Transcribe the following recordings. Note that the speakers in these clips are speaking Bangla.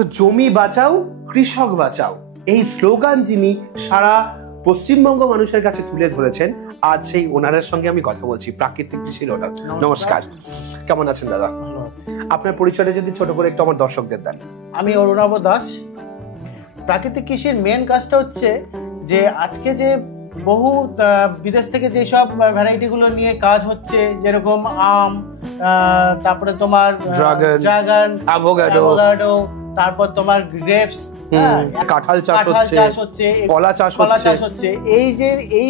তো জমি বাঁচাও কৃষক বাঁচাও এই স্লোগান যিনি সারা পশ্চিমবঙ্গ মানুষের কাছে তুলে ধরেছেন, আজ সেই ওনারের সঙ্গে আমি কথা বলছি, প্রাকৃতিক কৃষির ওনার। নমস্কার, কেমন আছেন দাদা? আপনার পরিচয়টা যদি ছোট করে একটু আমার দর্শকদের দেন। আমি অরুণাভ দাস। প্রাকৃতিক কৃষির মেন কাজটা হচ্ছে যে আজকে যে বহু বিদেশ থেকে যেসব ভ্যারাইটিগুলো নিয়ে কাজ হচ্ছে, যেরকম আম, তারপরে তোমার ড্রাগন, অ্যাভোকাডো, তারপর তোমার গ্রেপস, কাঁঠাল চাষ হচ্ছে, কলা চাষ হচ্ছে, এই যে এই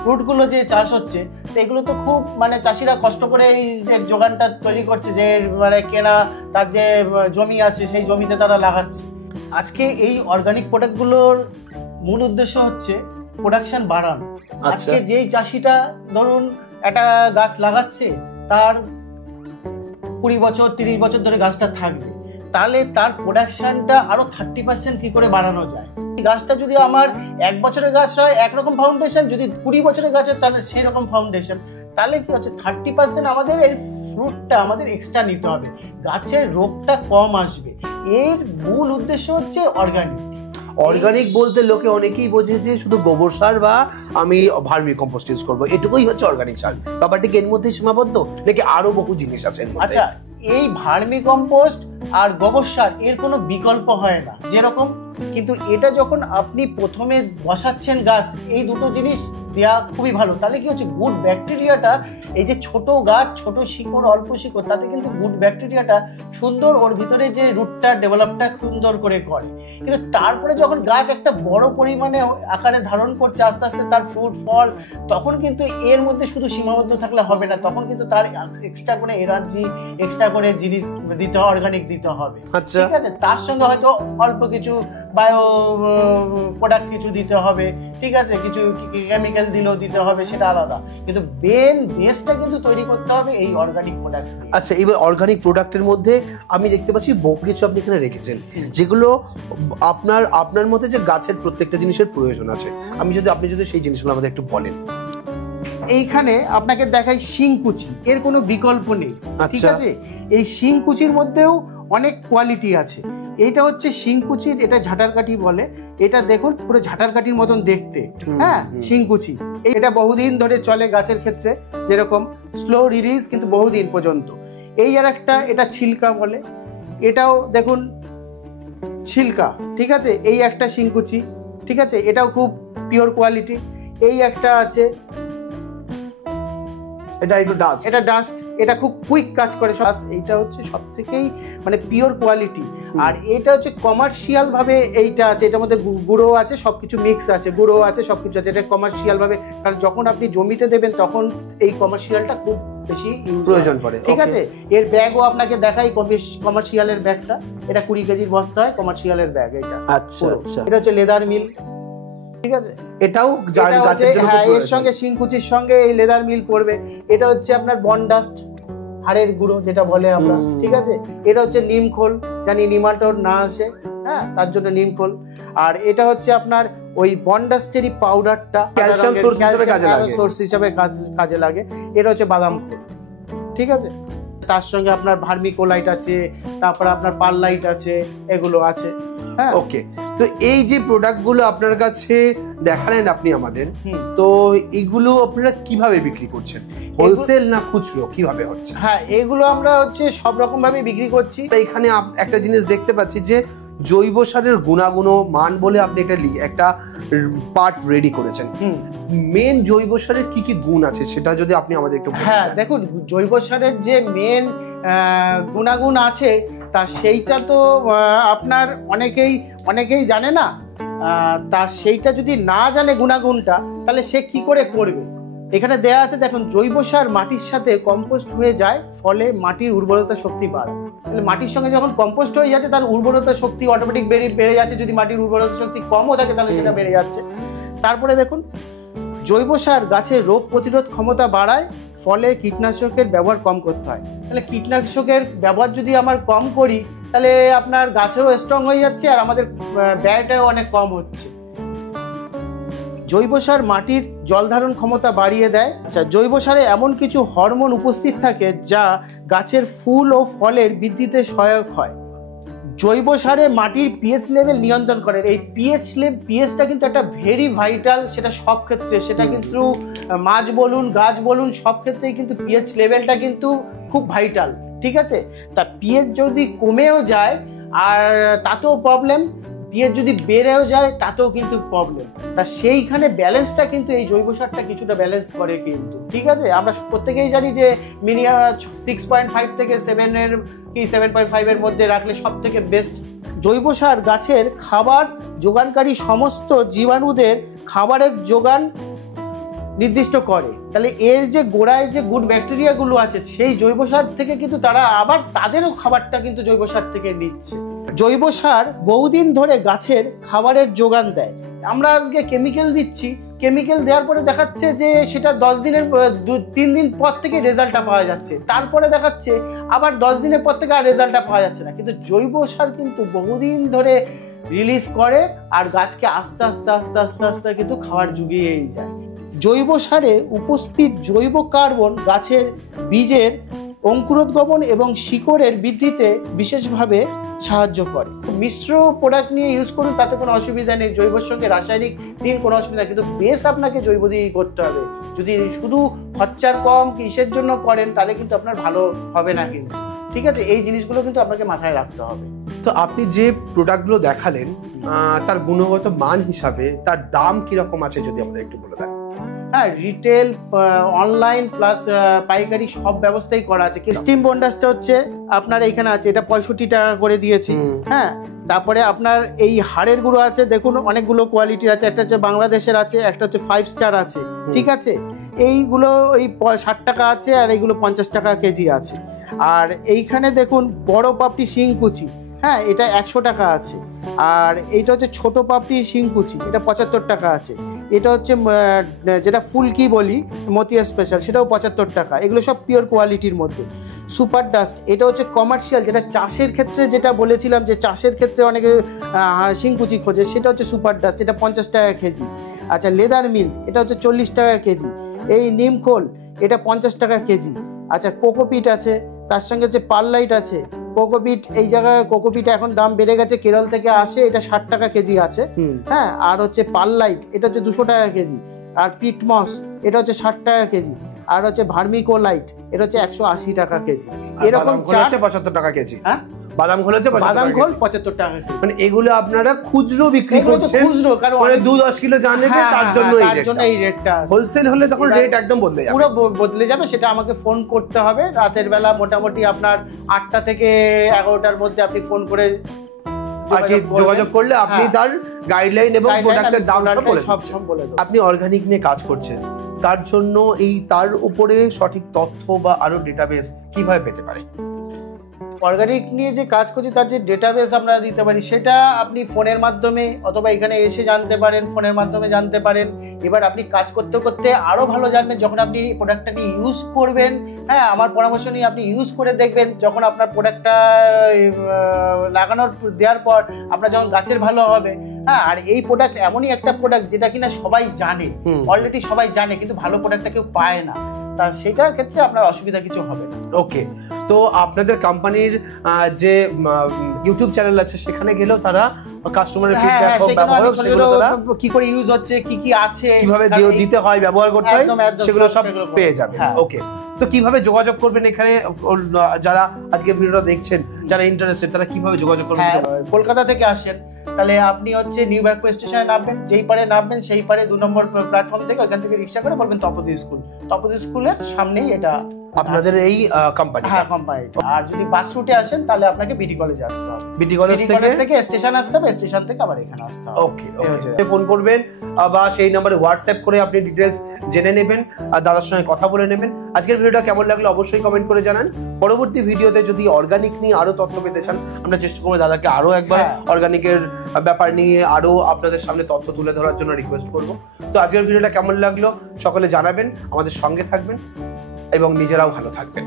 ফ্রুটগুলো যে চাষ হচ্ছে, এগুলো তো খুব মানে চাষিরা কষ্ট করে এই যে যোগানটা তৈরি করছে, যে মানে কেনা তার যে জমি আছে সেই জমিতে তারা লাগাচ্ছে। আজকে এই অর্গানিক প্রোডাক্টগুলোর মূল উদ্দেশ্য হচ্ছে প্রোডাকশন বাড়ানো। আজকে যেই চাষিটা ধরুন একটা গাছ লাগাচ্ছে, তার 20 বছর 30 বছর ধরে গাছটা থাকবে, তাহলে তার প্রোডাকশনটা আরো 30% কি করে বাড়ানো যায়। গাছটা যদি আমার 1 বছরের গাছ হয় একরকম ফাউন্ডেশন, যদি 20 বছরের গাছ হয় তাহলে সেই রকম ফাউন্ডেশন, তাহলে কি হচ্ছে 30% আমাদের এই ফ্রুটটা আমাদের এক্সট্রা নিতে হবে, গাছের রোগটা কম আসবে। এর মূল উদ্দেশ্য হচ্ছে অর্গানিক। অর্গানিক বলতে লোকে অনেকেই বোঝে যে শুধু গোবর সার বা আমি ভার্মি কম্পোস্ট ইউজ করবো, এটুকুই হচ্ছে অর্গানিক সার। ব্যাপারটি কি এর মধ্যে সীমাবদ্ধ নাকি আরো বহু জিনিস আছে? আচ্ছা, এই ভার্মি কম্পোস্ট আর গোবর সার এর কোনো বিকল্প হয় না যেরকম, কিন্তু এটা যখন আপনি প্রথমে বসাচ্ছেন গাছ, এই দুটো জিনিস দেওয়া খুবই ভালো। তাহলে কি হচ্ছে, গুড ব্যাকটেরিয়াটা, এই যে ছোট গাছ, ছোট শিকড়, অল্প শিকড়, তাতে কিন্তু গুড ব্যাকটেরিয়াটা সুন্দর ওর ভিতরে যে রুটটা ডেভেলপটা সুন্দর করে করে। কিন্তু তারপরে যখন গাছ একটা বড় পরিমাণে আকারে ধারণ করছে, আস্তে আস্তে তার ফ্রুট ফল, তখন কিন্তু এর মধ্যে শুধু সীমাবদ্ধ থাকলে হবে না, তখন কিন্তু তার এক্সট্রা করে এনার্জি, এক্সট্রা করে জিনিস দিতে হবে, অর্গানিক দিতে হবে। ঠিক আছে, তার সঙ্গে হয়তো অল্প কিছু বায়ো প্রোডাক্ট কিছু দিতে হবে, ঠিক আছে, কিছু কেমিক্যাল দিলেও দিতে হবে, সেটা আলাদা, কিন্তু বেসটা কিন্তু তৈরি করতে হবে এই অর্গানিক প্রোডাক্ট। আচ্ছা, এবার অর্গানিক প্রোডাক্টের মধ্যে আমি দেখতে পাচ্ছি বহু কিছু আপনি এখানে রেখেছেন, যেগুলো আপনার মতে যে গাছের প্রত্যেকটা জিনিসের প্রয়োজন আছে। আপনি যদি সেই জিনিসগুলো আমাদের একটু বলেন। এইখানে আপনাকে দেখাই শিংকুচি, এর কোনো বিকল্প নেই। ঠিক আছে, এই শিংকুচির মধ্যেও অনেক কোয়ালিটি আছে। এইটা হচ্ছে শিংকুচির, এটা ঝাঁটারকাঠি বলে, এটা দেখুন পুরো ঝাঁটারকাঠির মতন দেখতে। হ্যাঁ, শিংকুচি এটা বহুদিন ধরে চলে গাছের ক্ষেত্রে, যেরকম স্লো রিলিজ, কিন্তু বহুদিন পর্যন্ত। এই আর একটা, এটা ছিলকা বলে, এটাও দেখুন ছিলকা। ঠিক আছে, এই একটা শিংকুচি, ঠিক আছে, এটাও খুব পিওর কোয়ালিটি। এই একটা আছে, এটা ডাস্ট, এটা খুব কুইক কাজ করে। এইটা হচ্ছে সব থেকেই মানে পিওর কোয়ালিটি। আর এটা হচ্ছে কমার্শিয়াল ভাবে এইটা আছে, এটার মধ্যে গুঁড়ো আছে, সবকিছু মিক্স আছে, গুঁড়ো আছে, সবকিছু আছে। এটা কমার্শিয়াল ভাবে, কারণ যখন আপনি জমিতে দেবেন তখন এই কমার্শিয়ালটা খুব বেশি প্রয়োজন পড়ে। ঠিক আছে, এর ব্যাগও আপনাকে দেখাই, কমার্শিয়ালের ব্যাগটা, এটা 20 কেজির বস্তা হয়, কমার্শিয়ালের ব্যাগ এটা। আচ্ছা আচ্ছা, এটা হচ্ছে লেদার মিল। ঠিক আছে, এটাও এর সঙ্গে শিংকুচির সঙ্গে এই লেদার মিল পড়বে। এটা হচ্ছে আপনার বনডাস্ট, হাড়ের গুঁড়ো যেটা বলে আমরা। ঠিক আছে, এটা হচ্ছে নিমখোল, জানি নিমাটোড না আসে, হ্যাঁ, তার জন্য নিমখোল। আর এটা হচ্ছে আপনার ওই বনডাস্টেরই পাউডারটা, ক্যালসিয়াম সোর্স হিসেবে কাজে লাগে। এটা হচ্ছে বাদাম খোল। ঠিক আছে, তার সঙ্গে আপনার ভার্মিকোলাইট আছে, তারপর আপনার পারলাইট আছে, এগুলো আছে। হ্যাঁ, ওকে। তো এই যে প্রোডাক্টগুলো আপনার কাছে দেখালেন আপনি আমাদের, তো এগুলো আপনারা কিভাবে বিক্রি করছেন? হোলসেল না খুচরো, কিভাবে হচ্ছে? হ্যাঁ, এগুলো আমরা হচ্ছে সব রকম ভাবে বিক্রি করছি। এখানে একটা জিনিস দেখতে পাচ্ছি যে জৈব সারের গুণাগুণ মান বলে আপনি একটা পার্ট রেডি করেছেন। মেন জৈব সারের কি কি গুণ আছে সেটা যদি আপনি আমাদের একটু। হ্যাঁ, দেখুন, জৈব সারের যে মেন গুণাগুণ আছে, তা সেইটা তো আপনার অনেকেই জানে না। তা সেইটা যদি না জানে গুণাগুণটা, তাহলে সে কি করে করবে? এখানে দেয়া আছে, দেখুন, জৈব সার মাটির সাথে কম্পোস্ট হয়ে যায়, ফলে মাটির উর্বরতা শক্তি বাড়ে। তাহলে মাটির সঙ্গে যখন কম্পোস্ট হয়ে যাচ্ছে, তার উর্বরতা শক্তি অটোমেটিক বেড়ে যাচ্ছে। যদি মাটির উর্বরতা শক্তি কমও থাকে, তাহলে সেটা বেড়ে যাচ্ছে। তারপরে দেখুন, জৈব সার গাছের রোগ প্রতিরোধ ক্ষমতা বাড়ায়, ফলে কীটনাশকের ব্যবহার কম করতে হয়। তাহলে কীটনাশকের ব্যবহার যদি আমরা কম করি, তাহলে আপনার গাছেরও স্ট্রং হয়ে যাচ্ছে, আর আমাদের ব্যয়টাও অনেক কম হচ্ছে। জৈব সার মাটির জল ধারণ ক্ষমতা বাড়িয়ে দেয়। আচ্ছা, জৈব সারে এমন কিছু হরমোন উপস্থিত থাকে যা গাছের ফুল ও ফলের বৃদ্ধিতে সহায়ক হয়। জৈব সারে মাটির পিএইচ লেভেল নিয়ন্ত্রণ করে। এই পিএইচটা কিন্তু একটা ভেরি ভাইটাল, সেটা সব ক্ষেত্রে, সেটা কিন্তু মাছ বলুন গাছ বলুন সব ক্ষেত্রেই কিন্তু পিএইচ লেভেলটা কিন্তু খুব ভাইটাল, ঠিক আছে। তা পিএইচ যদি কমেও যায় আর তাতেও প্রবলেম, পিএইচ যদি বেড়েও যায় তাতেও কিন্তু প্রবলেম। তা সেইখানে ব্যালেন্সটা কিন্তু এই জৈব সারটা কিছুটা ব্যালেন্স করে কিন্তু, ঠিক আছে। আমরা প্রত্যেকেই জানি যে মিনিমাম 6.5 থেকে 7 কি 7.5 মধ্যে রাখলে সব থেকে বেস্ট। জৈব সার গাছের খাবার যোগানকারী সমস্ত জীবাণুদের খাবারের যোগান নির্দিষ্ট করে। তাহলে এর যে গোড়ায় যে গুড ব্যাকটেরিয়াগুলো আছে সেই জৈব সার থেকে কিন্তু তারা আবার তাদেরও খাবারটা কিন্তু জৈব সার থেকে নিচ্ছে। জৈব সার বহুদিন ধরে গাছের খাবারের যোগান দেয়। আমরা আজকে কেমিক্যাল দিচ্ছি, কেমিক্যাল দেওয়ার পরে দেখাচ্ছে যে সেটা 10 দিনের 3 দিন পর থেকে রেজাল্টটা পাওয়া যাচ্ছে, তারপরে দেখাচ্ছে আবার 10 দিনের পর থেকে আর রেজাল্টটা পাওয়া যাচ্ছে না। কিন্তু জৈব সার কিন্তু বহুদিন ধরে রিলিজ করে আর গাছকে আস্তে আস্তে আস্তে আস্তে আস্তে কিন্তু খাবার জুগিয়েই যায়। জৈব সারে উপস্থিত জৈব কার্বন গাছের বীজের অঙ্কুরোদ্গমন এবং শিকড়ের বৃদ্ধিতে বিশেষভাবে সাহায্য করে। মিশ্র প্রোডাক্ট নিয়ে ইউজ করুন, তাতে কোনো অসুবিধা নেই। জৈবর সঙ্গে রাসায়নিক দিন কোনো অসুবিধা নেই, কিন্তু বেশ আপনাকে জৈব দিয়েই করতে হবে। যদি শুধু খরচার কম কিসের জন্য করেন তাহলে কিন্তু আপনার ভালো হবে না কিন্তু, ঠিক আছে। এই জিনিসগুলো কিন্তু আপনাকে মাথায় রাখতে হবে। তো আপনি যে প্রোডাক্টগুলো দেখালেন তার গুণগত মান হিসাবে তার দাম কিরকম আছে যদি আমাদের একটু বলে দেন। হ্যাঁ, রিটেল অনলাইন প্লাস পাইকারি সব ব্যবস্থাই করা আছে। স্টিম বন্ডাসটা হচ্ছে আপনার এইখানে আছে, এটা 65 টাকা করে দিয়েছি। হ্যাঁ, তারপরে আপনার এই হাড়ের গুঁড়ো আছে, দেখুন অনেকগুলো কোয়ালিটির আছে, একটা হচ্ছে বাংলাদেশের আছে, একটা হচ্ছে 5 স্টার আছে, ঠিক আছে। এইগুলো ওই 60 টাকা আছে আর এইগুলো 50 টাকা কেজি আছে। আর এইখানে দেখুন বড় পাপড়ি শিংকুচি, হ্যাঁ এটা 100 টাকা আছে। আর এইটা হচ্ছে ছোট পাপড়ি শিংকুচি, এটা 75 টাকা আছে। এটা হচ্ছে যেটা ফুলকি বলি মতিয়া স্পেশাল, সেটাও 75 টাকা। এগুলো সব পিওর কোয়ালিটির মধ্যে। সুপার ডাস্ট এটা হচ্ছে কমার্শিয়াল, যেটা চাষের ক্ষেত্রে, যেটা বলেছিলাম যে চাষের ক্ষেত্রে অনেকে শিংকুচি খোঁজে, সেটা হচ্ছে সুপার ডাস্ট, এটা 50 টাকা কেজি। আচ্ছা, লেদার মিল এটা হচ্ছে 40 টাকা কেজি। এই নিমখোল এটা 50 টাকা কেজি। আচ্ছা, কোকোপিট আছে, তার সঙ্গে হচ্ছে পারলাইট আছে। কোকোপিট এই জায়গায় কোকোপিট এখন দাম বেড়ে গেছে, কেরল থেকে আসে, এটা 60 টাকা কেজি আছে। হ্যাঁ, আর হচ্ছে পারলাইট এটা হচ্ছে 200 টাকা কেজি। আর পিটমস এটা হচ্ছে 60 টাকা কেজি। আর হচ্ছে ভার্মিকোলাইট এটা হচ্ছে 180 টাকা কেজি। এরকম 75 টাকা কেজি। হ্যাঁ, বাদাম খোল হচ্ছে বাদাম খোল 75 টাকা। মানে এগুলো আপনারা খুচরো বিক্রি করছেন? খুচরো, কারণ মানে 2-10 কিলো যা নেবে তার জন্য এই রেটটা। হোলসেল হলে তখন রেট একদম বদলে যাবে, পুরো বদলে যাবে। সেটা আমাকে ফোন করতে হবে রাতের বেলা, মোটামুটি আপনার 8টা থেকে 11টার মধ্যে আপনি ফোন করে যোগাযোগ করলে আপনি তার গাইডলাইন এবং প্রোডাক্টের দাম সব বলে দেবেন। আপনি অর্গানিক নিয়ে কাজ করছেন, তার জন্য তার উপরে সঠিক তথ্য বা আরো ডেটাবেস কিভাবে পেতে পারে? অর্গানিক নিয়ে যে কাজ করছি তার যে ডেটাবেস আমরা দিতে পারি, সেটা আপনি ফোনের মাধ্যমে অথবা এখানে এসে জানতে পারেন, ফোনের মাধ্যমে জানতে পারেন। এবার আপনি কাজ করতে করতে আরও ভালো জানবেন যখন আপনি প্রোডাক্টটা নিয়ে ইউজ করবেন। হ্যাঁ, আমার পরামর্শ নিয়ে আপনি ইউজ করে দেখবেন, যখন আপনার প্রোডাক্টটা লাগানোর দেওয়ার পর আপনার যখন গাছের ভালো হবে। হ্যাঁ, আর এই প্রোডাক্ট এমনই একটা প্রোডাক্ট যেটা কিনা সবাই জানে, অলরেডি সবাই জানে, কিন্তু ভালো প্রোডাক্টটা কেউ পায় না। তা সেটার ক্ষেত্রে আপনার অসুবিধা কিছু হবে না। ওকে, তো আপনাদের কোম্পানির যে ইউটিউব চ্যানেল আছে সেখানে গেলেও তারা কাস্টমারের ফিডব্যাক কি করে ইউজ হচ্ছে, কি কি আছে, কিভাবে দিতে হয়, ব্যবহার করতে হয়, সেগুলো সব পেয়ে যাবে। ওকে, তো কিভাবে যোগাযোগ করবেন এখানে যারা আজকে ভিডিওটা দেখছেন, যারা ইন্টারেস্টেড, তারা কিভাবে যোগাযোগ করবেন? কলকাতা থেকে আসেন তাহলে আপনি হচ্ছে নিউ ব্যারাকপুর স্টেশনে নামবেন, যেই পারে নামবেন সেই পারে 2 নম্বর প্ল্যাটফর্ম থেকে, ওইখান থেকে রিক্সা করে বলবেন তপতি স্কুল। তপতি স্কুলের সামনেই এটা আপনাদের এই কোম্পানি। হ্যাঁ, কোম্পানি। আর যদি বাস রুটে আসেন তাহলে আপনাকে বিডি কলেজে আসতে হবে। বিডি কলেজ থেকে স্টেশন আসতে হবে, স্টেশন থেকে আবার এখানে আসতে হবে। ওকে, ফোন করবেন বা সেই নম্বরে হোয়াটসঅ্যাপ করে আপনি ডিটেলস জেনে নেবেন আর দাদার সঙ্গে কথা বলে নেবেন। আজকের ভিডিওটা কেমন লাগলো অবশ্যই কমেন্ট করে জানান। পরবর্তী ভিডিওতে যদি অর্গানিক নিয়ে আরো তথ্য পেতে চান, আমরা চেষ্টা করবো দাদাকে আরো একবার অর্গানিকের ব্যাপার নিয়ে আরো আপনাদের সামনে তথ্য তুলে ধরার জন্য রিকোয়েস্ট করবো। তো আজকের ভিডিওটা কেমন লাগলো সকলে জানাবেন, আমাদের সঙ্গে থাকবেন এবং নিজেরাও ভালো থাকবেন।